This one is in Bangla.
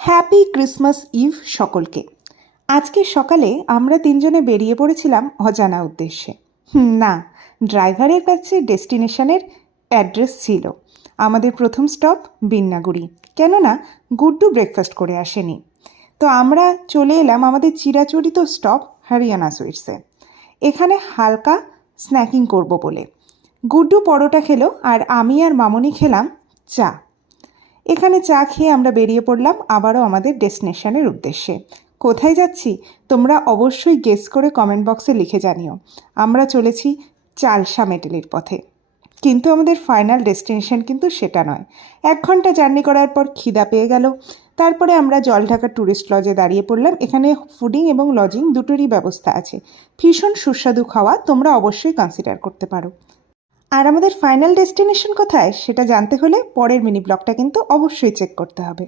হ্যাপি ক্রিসমাস ইভ সকলকে। আজকে সকালে আমরা তিনজনে বেরিয়ে পড়েছিলাম অজানা উদ্দেশ্যে। না, ড্রাইভারের কাছে ডেস্টিনেশনের অ্যাড্রেস ছিল। আমাদের প্রথম স্টপ বিন্নাগুড়ি, কেননা গুড্ডু ব্রেকফাস্ট করে আসেনি। তো আমরা চলে এলাম আমাদের চিরাচরিত স্টপ হরিয়ানা সুইটসে। এখানে হালকা স্ন্যাকিং করব বলে গুড্ডু পরোটা খেলো আর আমি আর মামনি খেলাম চা। এখানে চা খেয়ে আমরা বেরিয়ে পড়লাম আবারও আমাদের ডেস্টিনেশনের উদ্দেশ্যে। কোথায় যাচ্ছি তোমরা অবশ্যই গেস করে কমেন্ট বক্সে লিখে জানিও। আমরা চলেছি চালসা মেটেলির পথে, কিন্তু আমাদের ফাইনাল ডেস্টিনেশন কিন্তু সেটা নয়। 1 ঘন্টা জার্নি করার পর খিদা পেয়ে গেল। তারপরে আমরা জলঢাকা ট্যুরিস্ট লজে দাঁড়িয়ে পড়লাম। এখানে ফুডিং এবং লজিং দুটোরই ব্যবস্থা আছে। ভীষণ সুস্বাদু খাওয়া, তোমরা অবশ্যই কনসিডার করতে পারো। আর আমাদের ফাইনাল ডেস্টিনেশন কোথায় সেটা জানতে হলে পরের মিনি ব্লগটা কিন্তু অবশ্যই চেক করতে হবে।